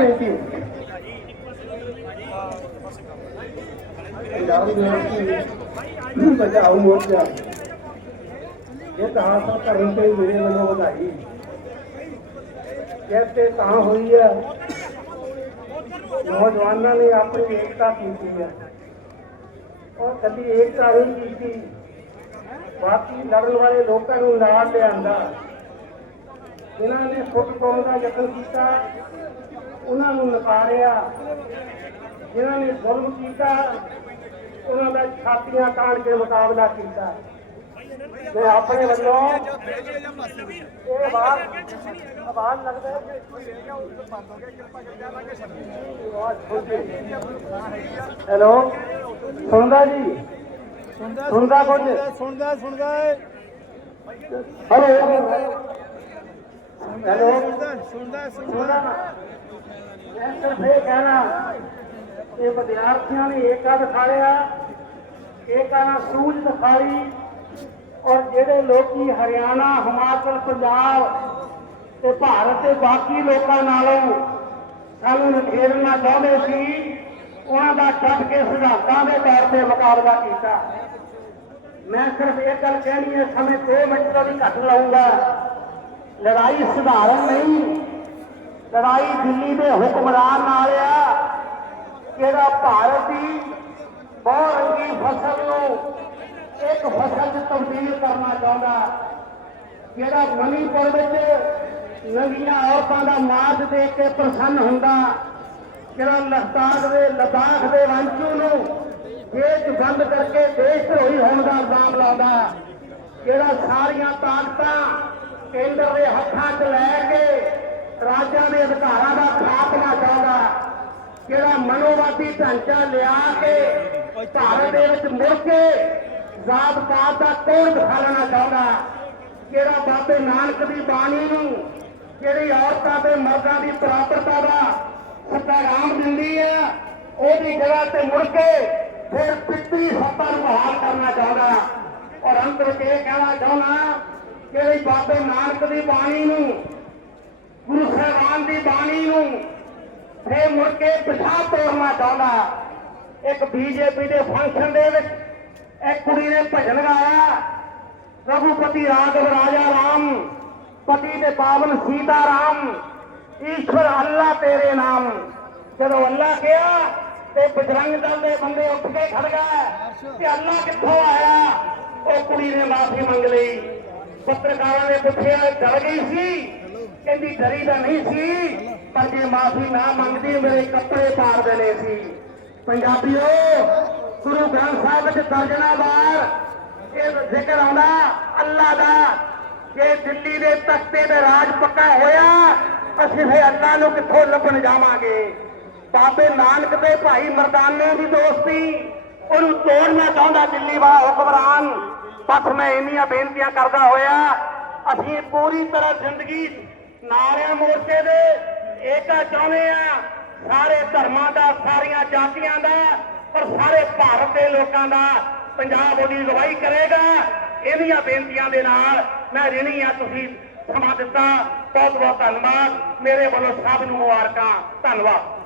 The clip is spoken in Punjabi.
ਬੇਨਤੀ ਹੈ ਪੰਜਾਬ ਯੂਨੀਵਰਸਿਟੀ ਬਚਾਓ ਮੋਰਚਾ ਇਹ ਤਾਂ ਹਾਸਲ ਕਰਨ ਤੇ ਮੇਰੇ ਵੱਲੋਂ ਵਧਾਈ ਕਹਿੰਦੇ ਤਾਂ ਹੋਈ ਹੈ, ਨੌਜਵਾਨਾਂ ਨੇ ਆਪਣੀ ਏਕਤਾ ਕੀਤੀ ਹੈ। ਔਰ ਕਦੀ ਏਕਤਾ ਨਹੀਂ ਕੀਤੀ ਬਾਕੀ ਲੜਨ ਵਾਲੇ ਲੋਕਾਂ ਨੂੰ ਨਾਲ ਲਿਆਂਦਾ ਇਹਨਾਂ ਨੇ ਫੁੱਟ ਪਾਉਣ ਦਾ ਯਤਨ ਕੀਤਾ ਉਹਨਾਂ ਨੂੰ ਨਕਾਰਿਆ। ਜਿਨ੍ਹਾਂ ਨੇ ਜ਼ੁਲਮ ਕੀਤਾ ਉਹਨਾਂ ਦਾ ਛਾਤੀਆਂ ਤਾਣ ਕੇ ਮੁਕਾਬਲਾ ਕੀਤਾ। ਮੈਂ ਆਪਣੇ ਵੱਲੋਂ ਇਹ ਆਵਾਜ਼ ਆਵਾਜ਼ ਲੱਗਦਾ ਹੈ ਕਿ ਕੋਈ ਰਹਿ ਗਿਆ ਉਹ ਬੰਦ ਹੋ ਗਿਆ ਕਿਰਪਾ ਕਰਕੇ ਆਵਾਂਗੇ ਹੈਲੋ ਸੁਣਦਾ ਜੀ? ਸੁਣਦਾ ਕੁਝ? ਸੁਣਦਾ ਸੁਣਦਾ। ਹੈਲੋ। ਹੈਲੋ। ਸੁਣਦਾ ਸੁਣਦਾ ਮੈਂ ਸਿਰਫ ਇਹ ਕਹਿਣਾ ਕਿ ਵਿਦਿਆਰਥੀਆਂ ਨੇ ਏਕਾ ਦਿਖਾਇਆ ਏਕਾ ਨਾਲ ਸੂਝ ਦਿਖਾਈ ਔਰ ਜਿਹੜੇ ਲੋਕੀ ਹਰਿਆਣਾ ਹਿਮਾਚਲ ਪੰਜਾਬ ਤੇ ਭਾਰਤ ਦੇ ਬਾਕੀ ਲੋਕਾਂ ਨਾਲੋਂ ਸਾਨੂੰ ਨਖੇੜਨਾ ਚਾਹੁੰਦੇ ਸੀ ਉਹਨਾਂ ਦਾ ਛੱਡ ਕੇ ਸਿਧਾਂਤਾਂ ਦੇ ਤੌਰ ਤੇ ਮੁਕਾਬਲਾ ਕੀਤਾ। ਮੈਂ ਸਿਰਫ ਇਹ ਗੱਲ ਕਹਿਣੀ ਹੈ ਸਮੇਂ 2 ਮਿੰਟ ਤੋਂ ਵੀ ਘੱਟ ਲਾਉਂਗਾ ਲੜਾਈ ਸਧਾਰਨ ਨਹੀਂ। ਲੜਾਈ ਦਿੱਲੀ ਦੇ ਹੁਕਮਰਾਨ ਨਾਲ ਆ ਕਿਹੜਾ ਭਾਰਤ ਦੀ ਬਹੁਰੰਗੀ ਫਸਲ ਨੂੰ ਇੱਕ ਫਸਲ 'ਚ ਤਬਦੀਲ ਕਰਨਾ ਚਾਹੁੰਦਾ, ਜਿਹੜਾ ਮਨੀਪੁਰ ਵਿੱਚ ਨਵੀਆਂ ਔਰਤਾਂ ਦਾ ਮਾਸ ਦੇਖ ਕੇ ਪ੍ਰਸੰਨ ਹੁੰਦਾ, ਜਿਹੜਾ ਲਦਾਖ ਦੇ ਲਦਾਖ ਦੇ ਵਾਂਚੂ ਨੂੰ ਜੇਲ੍ਹ ਬੰਦ ਕਰਕੇ ਦੇਸ਼ ਧਰੋਹੀ ਹੋਣ ਦਾ ਇਲਜ਼ਾਮ ਲਾਉਂਦਾ, ਜਿਹੜਾ ਸਾਰੀਆਂ ਤਾਕਤਾਂ ਕੇਂਦਰ ਦੇ ਹੱਥਾਂ 'ਚ ਲੈ ਕੇ ਰਾਜਾਂ ਦੇ ਅਧਿਕਾਰਾਂ ਦਾ ਖਾਤਮਾ ਚਾਹੁੰਦਾ, ਜਿਹੜਾ ਮਨੋਵਾਦੀ ਢਾਂਚਾ ਲਿਆ ਕੇ ਭਾਰਤ ਦੇ ਵਿੱਚ ਮੁੜ ਕੇ ਜ਼ਾਤ ਪਾਤ ਦਾ ਕੋਣ ਦਿਖਾਉਣਾ ਚਾਹੁੰਦਾ? ਜਿਹੜਾ ਬਾਬੇ ਨਾਨਕ ਦੀ ਬਾਣੀ ਨੂੰ, ਜਿਹੜੀ ਔਰਤਾਂ ਤੇ ਮਰਦਾਂ ਦੀ ਬਰਾਬਰਤਾ ਦਾ ਪੈਗਾਮ ਦਿੰਦੀ ਹੈ ਉਹਦੀ ਜਗ੍ਹਾ ਤੇ ਮੁੜ ਕੇ ਫਿਰ ਪਿੱਤਰੀ ਸੱਤਾ ਨੂੰ ਬਹਾਲ ਕਰਨਾ ਚਾਹੁੰਦਾ। ਔਰ ਅੰਤ ਵਿੱਚ ਇਹ ਕਹਿਣਾ ਚਾਹੁੰਦਾ ਜਿਹੜੀ ਬਾਬੇ ਨਾਨਕ ਦੀ ਬਾਣੀ ਨੂੰ, ਗੁਰੂ ਸਾਹਿਬਾਨ ਦੀ ਬਾਣੀ ਨੂੰ ਫੇਰ ਮੁੜ ਕੇ ਪਿਛਾਹ ਤੋੜਨਾ ਚਾਹੁੰਦਾ। ਇੱਕ ਬੀਜੇਪੀ ਦੇ ਫੰਕਸ਼ਨ ਦੇ ਵਿੱਚ ਇੱਕ ਕੁੜੀ ਨੇ ਭਜਨ ਗਾਇਆ, ਰਘੁਪਤੀ ਰਾਘਵ, ਰਾਜਾ ਰਾਮ, ਪਤੀ ਦੇ ਪਾਵਨ ਸੀਤਾ ਰਾਮ, ਈਸ਼ਵਰ ਅੱਲਾ ਤੇਰੇ ਨਾਮ। ਜਦੋਂ ਅੱਲਾ ਕਿਹਾ ਤੇ ਬਜਰੰਗ ਦਲ ਦੇ ਬੰਦੇ ਉੱਠ ਕੇ ਖੜ ਗਏ ਕਿ ਅੱਲਾ ਕਿੱਥੋਂ ਆਇਆ? ਉਹ ਕੁੜੀ ਨੇ ਮਾਫੀ ਮੰਗ ਲਈ। ਪੱਤਰਕਾਰਾਂ ਨੇ ਪੁੱਛਿਆ, ਡਰ ਗਈ ਸੀ? ਕਹਿੰਦੀ, ਡਰੀ ਤਾਂ ਨਹੀਂ ਸੀ, ਪਰ ਜੇ ਮਾਫੀ ਨਾ ਮੰਗਦੀ, ਮੇਰੇ ਕੱਪੜੇ ਪਾੜ ਦੇਣੇ ਸੀ। ਪੰਜਾਬੀਓ, ਗੁਰੂ ਗ੍ਰੰਥ ਸਾਹਿਬ ਵਿੱਚ ਦਰਜਨਾ ਵਾਰ ਇਹ ਜ਼ਿਕਰ ਆਉਂਦਾ, ਅੱਲਾ ਦਾ ਕਿ ਦਿੱਲੀ ਦੇ ਤਖਤੇ ਤੇ ਰਾਜ ਪੱਕਾ ਹੋਇਆ, ਅਸੀਂ ਫੇ ਅੱਲਾ ਨੂੰ ਕਿੱਥੋਂ ਲੱਭਣ ਜਾਵਾਂਗੇ? ਬਾਬੇ ਨਾਨਕ ਦੇ ਭਾਈ ਮਰਦਾਨੇ ਦੀ ਦੋਸਤੀ, ਉਹਨੂੰ ਤੋੜਨਾ ਚਾਹੁੰਦਾ ਦਿੱਲੀ ਵਾਲਾ ਹੁਕਮਰਾਨ। ਬਸ ਮੈਂ ਇੰਨੀਆਂ ਬੇਨਤੀਆਂ ਕਰਦਾ ਹੋਇਆ, ਅਸੀਂ ਪੂਰੀ ਤਰ੍ਹਾਂ ਜ਼ਿੰਦਗੀ ਨਾਰਿਆਂ ਮੋਰਚੇ ਦੇ ਏਕਾ ਚਾਹੁੰਦੇ ਆ ਸਾਰੇ ਧਰਮਾਂ ਦਾ, ਸਾਰੀਆਂ ਜਾਤੀਆਂ ਦਾ, ਪਰ ਸਾਰੇ ਭਾਰਤ ਦੇ ਲੋਕਾਂ ਦਾ ਪੰਜਾਬ ਉਹਦੀ ਅਗਵਾਈ ਕਰੇਗਾ। ਇਹਦੀਆਂ ਬੇਨਤੀਆਂ ਦੇ ਨਾਲ ਮੈਂ ਰਿਣੀ ਆ, ਤੁਸੀਂ ਸਮਾਂ ਦਿੱਤਾ। ਬਹੁਤ ਬਹੁਤ ਧੰਨਵਾਦ। ਮੇਰੇ ਵੱਲੋਂ ਸਭ ਨੂੰ ਮੁਬਾਰਕਾਂ। ਧੰਨਵਾਦ।